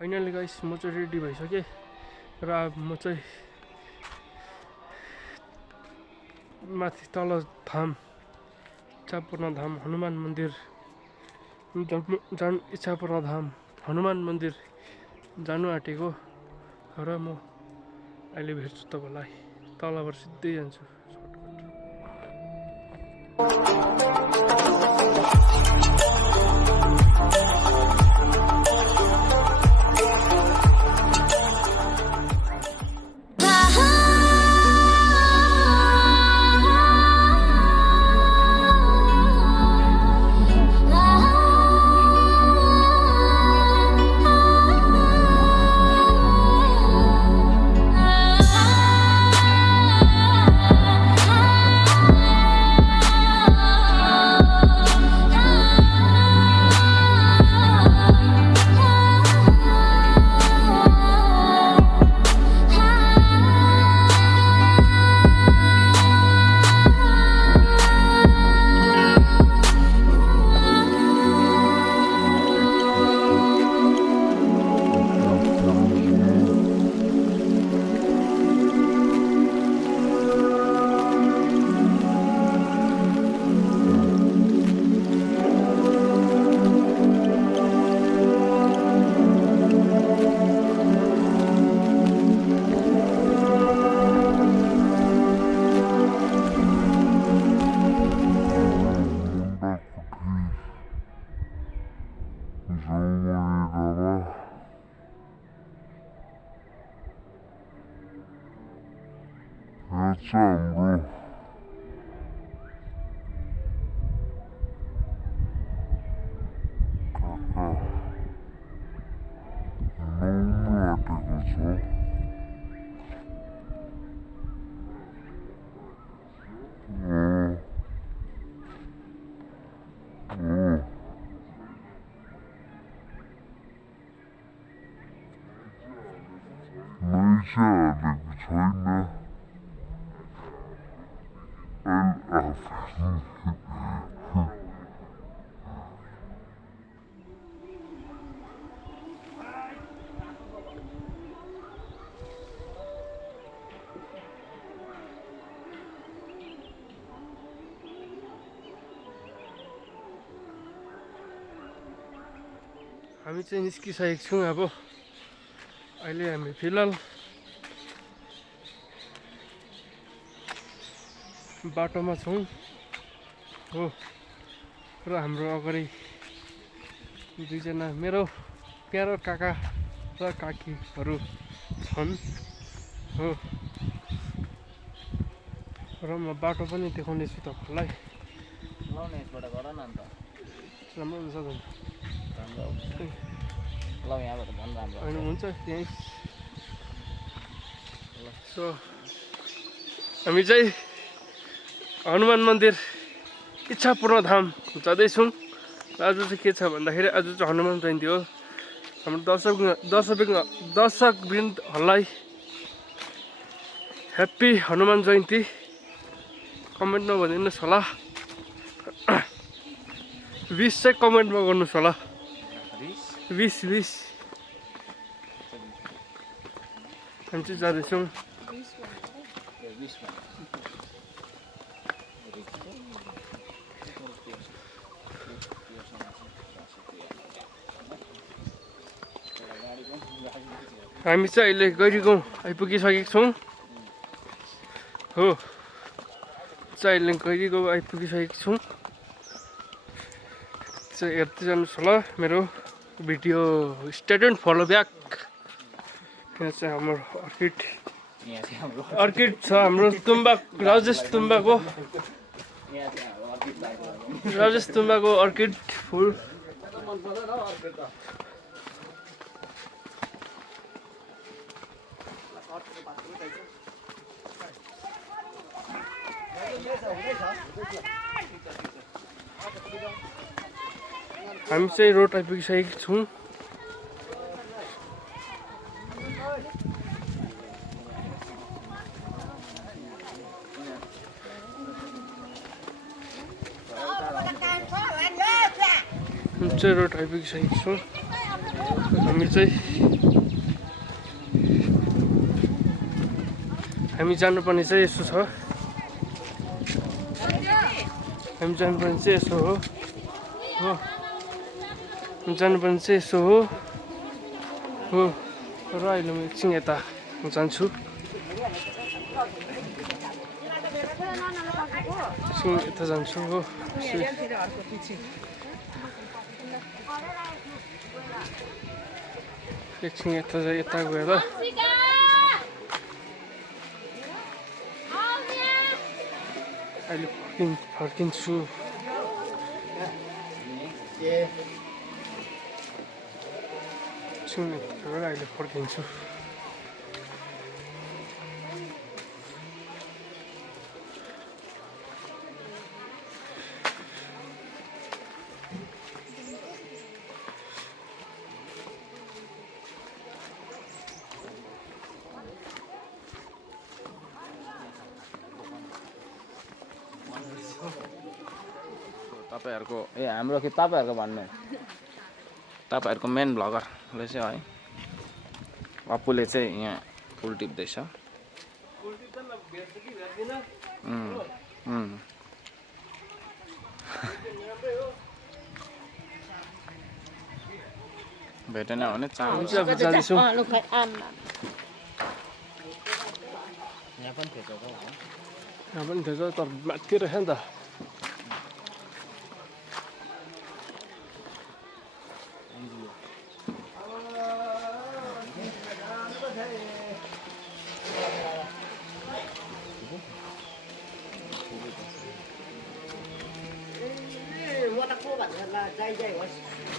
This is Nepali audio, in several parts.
फाइनली गाइस म चाहिँ रेडी भइसकेँ र अब म चाहिँ माथि तल धाम इच्छापूर्ण धाम हनुमान मन्दिर इच्छापूर्ण धाम हनुमान मन्दिर जानु आँटेको र म अहिले भेट्छु तपाईलाई तलबाट सिधै जान्छु हामी चाहिँ निस्किसकेको छौँ अब अहिले हामी फिलहाल बाटोमा छौँ हो र हाम्रो अगाडि दुईजना मेरो प्यारो काका र काकीहरू छन् हो र म बाटो पनि देखाउने छु तपाईलाई राम्रो छ अनि हुन्छ त्यहीँ सो हामी चाहिँ हनुमान मन्दिर इच्छापूर्ण धाम जाँदैछौँ आज चाहिँ के छ भन्दाखेरि आज चाहिँ हनुमान जयन्ती हो हाम्रो दर्शकवृन्दहरूलाई ह्याप्पी हनुमान जयन्ती कमेन्टमा भनिदिनुहोस् होला विश चाहिँ कमेन्टमा गर्नुहोस् होला विश हामी चाहिँ जाँदैछौँ हामी चाहिँ अहिले गैरीगाउँ आइपुगिसकेको छौँ हो अहिले गैरीगाउँ आइपुगिसकेको छौँ चाहिँ हेर्दै जानुहोस् होला मेरो video state and follow back यहाँ चाहिँ हाम्रो अर्किड छ हाम्रो तुम्बाक राजेश तुम्बाको अर्किड फुल हामी चाहिँ रोड आइपुगिसकेको छौँ चाहिँ रोड आइपुगिसकेको छौँ हामी चाहिँ हामी जानुपर्ने चाहिँ यसो छ हामी जानुपर्ने चाहिँ यसो हो जानुपर्ने चाहिँ यसो हो र अहिले म एकछिन यता जान्छु यता जान्छु हो एकछिन यता गएर अहिले फर्किन्छु अहिले फर्किन्छु तपाईहरुको हाम्रो कि तपाईहरुको भन्नु तपाईहरुको मेन भ्लगरले चाहिँ है अप्पुले चाहिँ यहाँ फुल टिप्दैछ भेटेन भने चाहन्छ जाँदैछु यहाँ पनि थिएछ तर माथि रहेछ नि त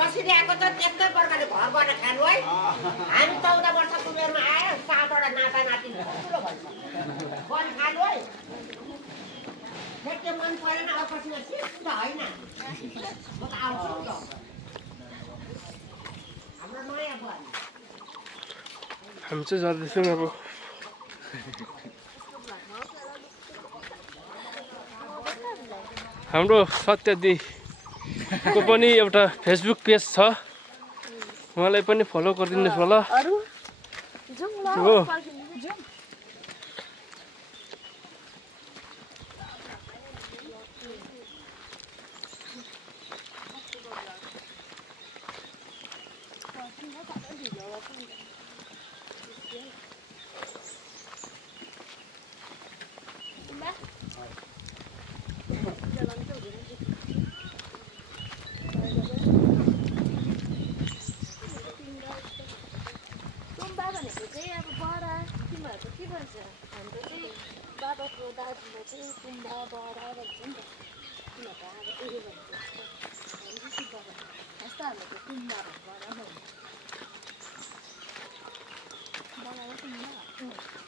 कसरी आएको त त्यस्तै प्रकारले घरबाट खानु है हामी 14 वर्षको उमेरमा आयो 7 वटा नाता नाति ठुलो भन्छ गरी खानु है देख्दै मन परेन अर्कोसँग सिद्ध होइन म त आउँछु नि त हाम्रो नयाँ बुहारी हामी चाहिँ जाँदैछौँ अब हाम्रो सत्यदी को पनि एउटा फेसबुक पेज छ उहाँलाई पनि फलो गरिदिनुहोस् होला हो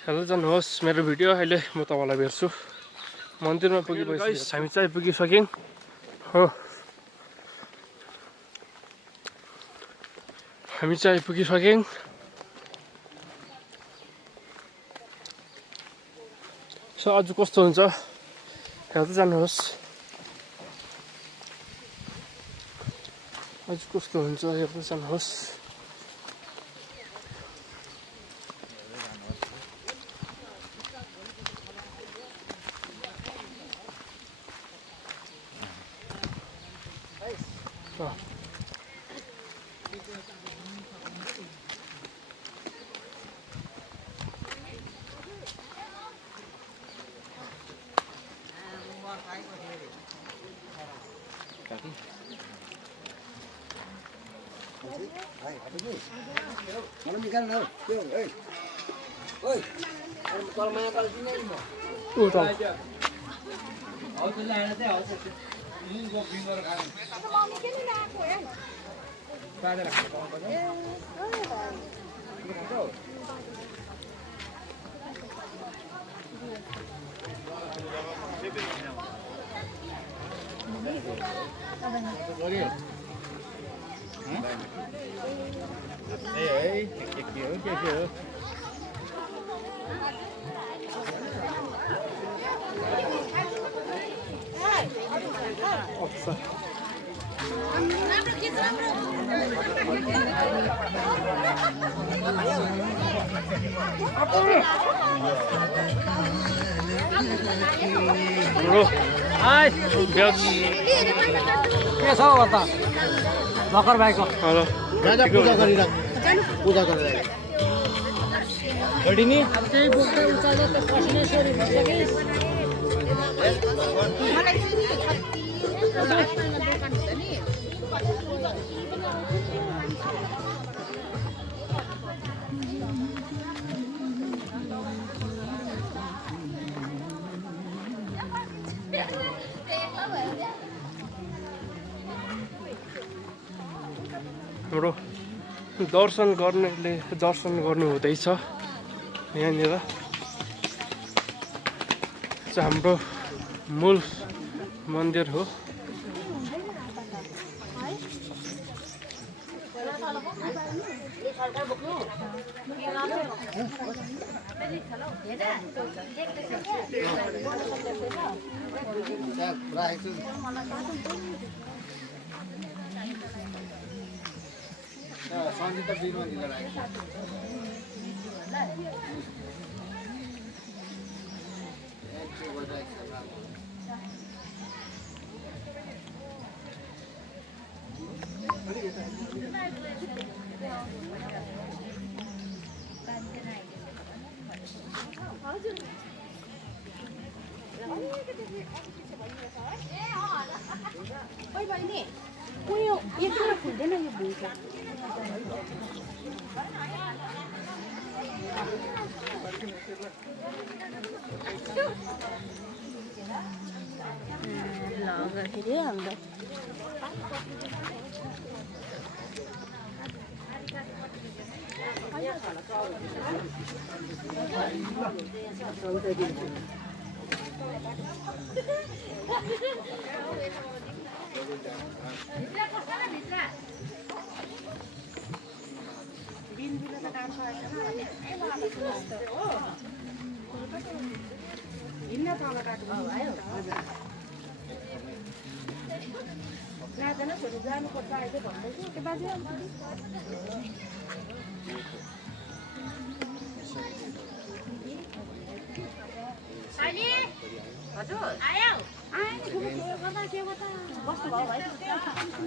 हेलो जानुहोस् मेरो भिडियो अहिले म तपाईँलाई भेट्छु मन्दिरमा पुगिसकेपछि हामी चाहिँ पुगिसक्यौँ हो हामी चाहिँ पुगिसक्यौँ सो आज कस्तो हुन्छ हेर्दै जानुहोस् आज कस्तो हुन्छ हेर्दै जानुहोस् हाम्रो ब्याज के छ हो त भर्खर भाइको हेलो राजा पूजा गरिराख पूजा गरेर नि अब त्यही बोक्दै उचाल्दा त पसिनै सोरी भन्छ कि हाम्रो दर्शन गर्नेले दर्शन गर्नु हुँदैछ यहाँनिर चाहिँ हाम्रो मूल मन्दिर हो सञ्जिता बिरुवा लिएर आएको ओइ बहिनी उयो यतिखेर फुल्दैन यो भुइँ लगाखेरि हाम्रो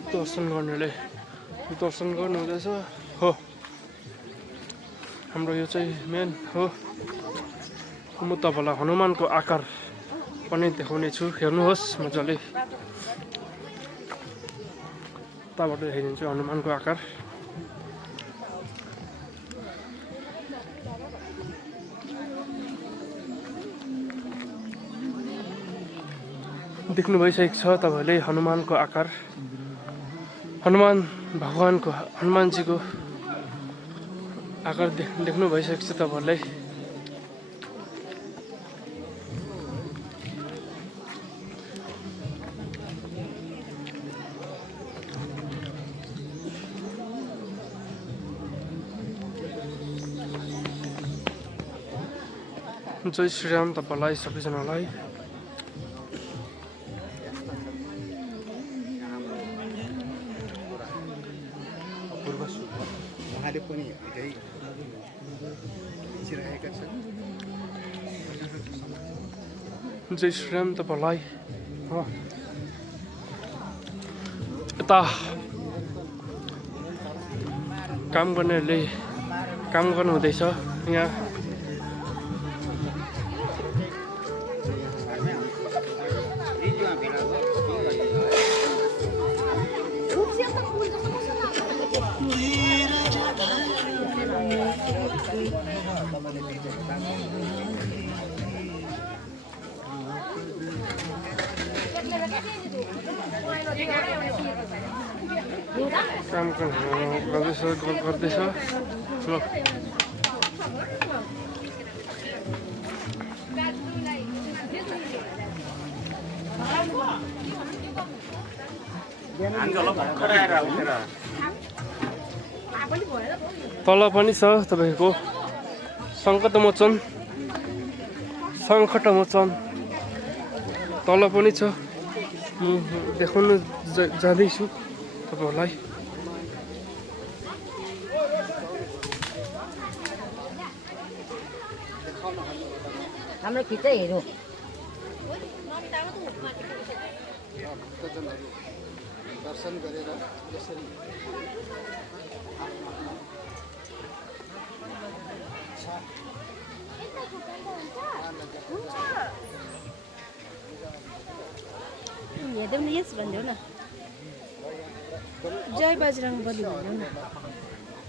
दर्शन गर्नेले दर्शन गर्नुहुँदैछ हो हाम्रो यो चाहिँ मेन हो म तपाईँलाई हनुमानको आकार पनि देखाउने छु हेर्नुहोस् मजाले उताबाट हेरिदिन्छु हनुमानको आकार देख्नु भइसकेको छ तपाईँहरूले हनुमानको आकार हनुमान भगवानको हनुमानजीको आकार देख्नु भइसकेको छ तपाईँहरूलाई जय श्रीराम तपाईँलाई सबैजनालाई उहाँले पनि हेर्दै खिचिरहेका छन् जय श्रीराम तपाईँलाई यता काम गर्नेहरूले काम गर्नुहुँदैछ यहाँ काम गर्दैछ ल तल पनि छ तपाईँको सङ्कटमोचन तल पनि छ म देखाउन जाँदैछु तपाईँहरूलाई हाम्रो खिच्दै हेरौँ भक्तजनहरू दर्शन गरेर यसरी हेर्दै पनि यस भनिदेऊ न जय बजरङ बली भनिदेऊ न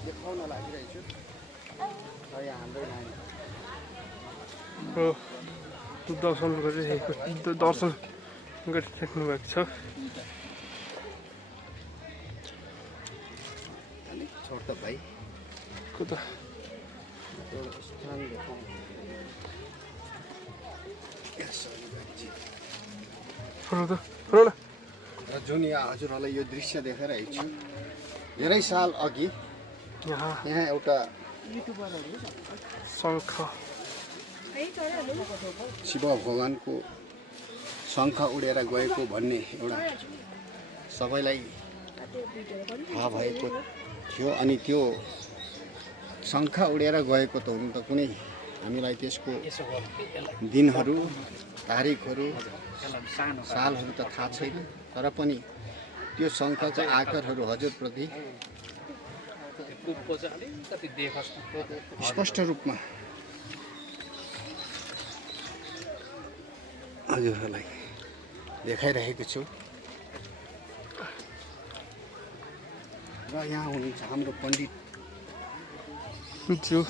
देखाउन लागिरहेछु र यहाँ हाम्रै नानी हो दर्शन गरिराख्नु भएको छ अलिक छोड त भाइ कता एउटा स्थान देखाउँ यसरी गरी। र र जुन यहाँ हजुरहरूलाई यो दृश्य देखाइरहेको छु धेरै साल अघि यहाँ यहाँ एउटा शङ्ख शिव भगवानको शङ्ख उडेर गएको भन्ने एउटा सबैलाई थाहा भएको थियो। अनि त्यो शङ्ख उडेर गएको त हुनु त कुनै हामीलाई त्यसको दिनहरू तारिकहरू सालहरू त थाहा छैन, तर पनि त्यो शङ्खका आकारहरू हजुरप्रति स्पष्ट रूपमा हजुरहरूलाई देखाइरहेको छु। र यहाँ हुनुहुन्छ हाम्रो पण्डित जो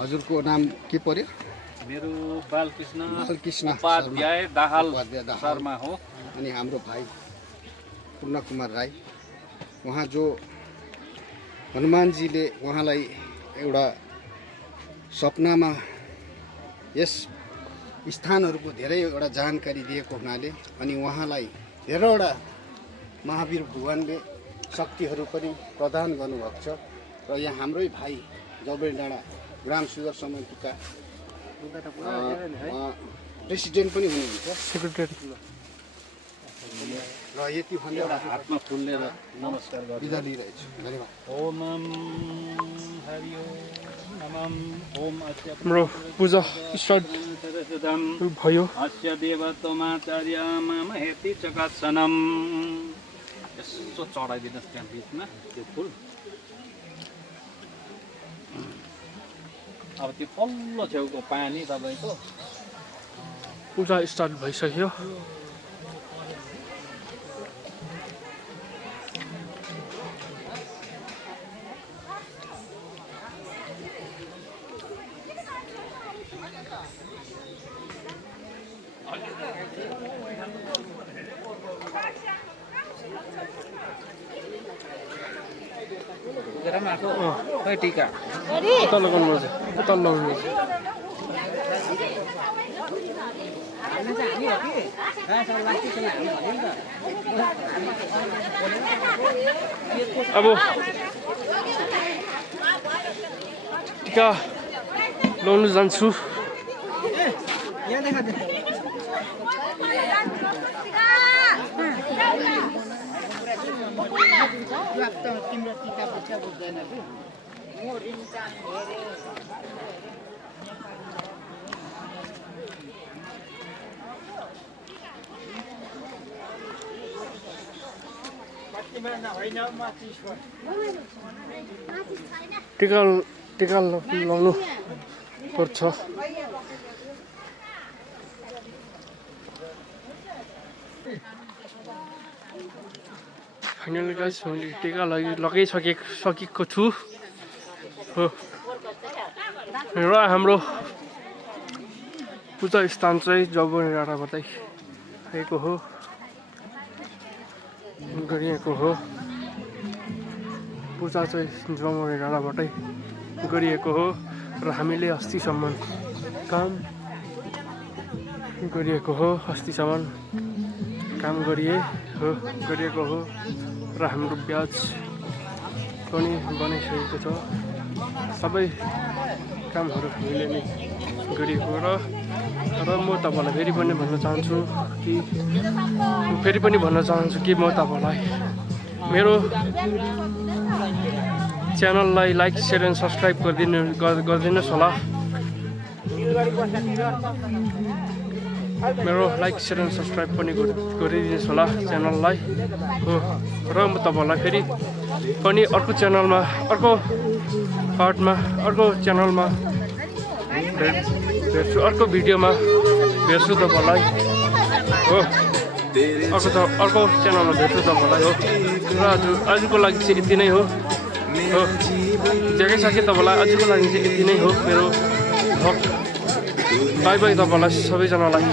हजुरको नाम के पर्यो? मेरो बालकृष्ण बालकृष्ण उपाध्याय दाहाल उपाध्याय दाहाल शर्मा हो। अनि हाम्रो भाइ पूर्ण कुमार राई। उहाँ जो हनुमानजीले उहाँलाई एउटा सपनामा यस स्थानहरूको धेरैवटा जानकारी दिएको हुनाले अनि उहाँलाई धेरैवटा महावीर भगवानले शक्तिहरू पनि प्रदान गर्नुभएको छ। र यहाँ हाम्रै भाइ जबेल डाँडा ग्राम सुधार समितिका प्रेसिडेन्ट पनि हुनुहुन्छ, सेक्रेटरी। र यति भन्दै हातमा फुल्ने र नमस्कार गर्छु। बिदा लिइरहेछु। धन्यवाद। ओम हरि ओम ओम अस्य हाम्रो पूजा स्टार्ट भयो। अस्य देवतमाचार्य महेति चकात्सनम। यसो चढाइदिनुहोस् त्यहाँ बिचमा त्यो फुल। अब त्यो पल्लो छेउको पानी तपाईँको पूजा स्टार्ट भइसक्यो। खै टिका कता लगाउनुपर्छ? कता लगाउनुपर्छ? अब टिका लगाउनु जान्छु। तिम्रो टिका बुझ्छ बुझ्दैन कि टिका लगाउनु पर्छ। फाइनली गाइस मैले टिका लगाइसकेको छु हो। र हाम्रो पूजा स्थान चाहिँ जबोरी डाँडाबाटै आएको हो, गरिएको हो। पूजा चाहिँ जबोरी डाँडाबाटै गरिएको हो र हामीले अस्तिसम्म काम गरिएको हो। अस्तिसम्म काम गरिएको हो र हाम्रो ब्याज पनि बनाइसकेको छ। सबै कामहरू हामीले नै गरिएको र म तपाईँलाई फेरि पनि भन्न चाहन्छु कि म तपाईँलाई मेरो च्यानललाई लाइक सेयर एन्ड सब्सक्राइब गरिदिनुहोस् होला। मेरो लाइक सेयर एन्ड सब्सक्राइब पनि गरिदिनुहोस् होला च्यानललाई हो। र म तपाईँहरूलाई फेरि पनि अर्को च्यानलमा अर्को पार्टमा अर्को च्यानलमा भेट्छु, अर्को भिडियोमा भेट्छु तपाईँलाई हो। अर्को च्यानलमा भेट्छु तपाईँलाई हो। र आजको लागि चाहिँ यति नै हो हो। जग्गै सके तपाईँलाई आजको लागि चाहिँ यति नै हो मेरो भ्लग। बाई बाई तपाईँलाई सबैजनालाई।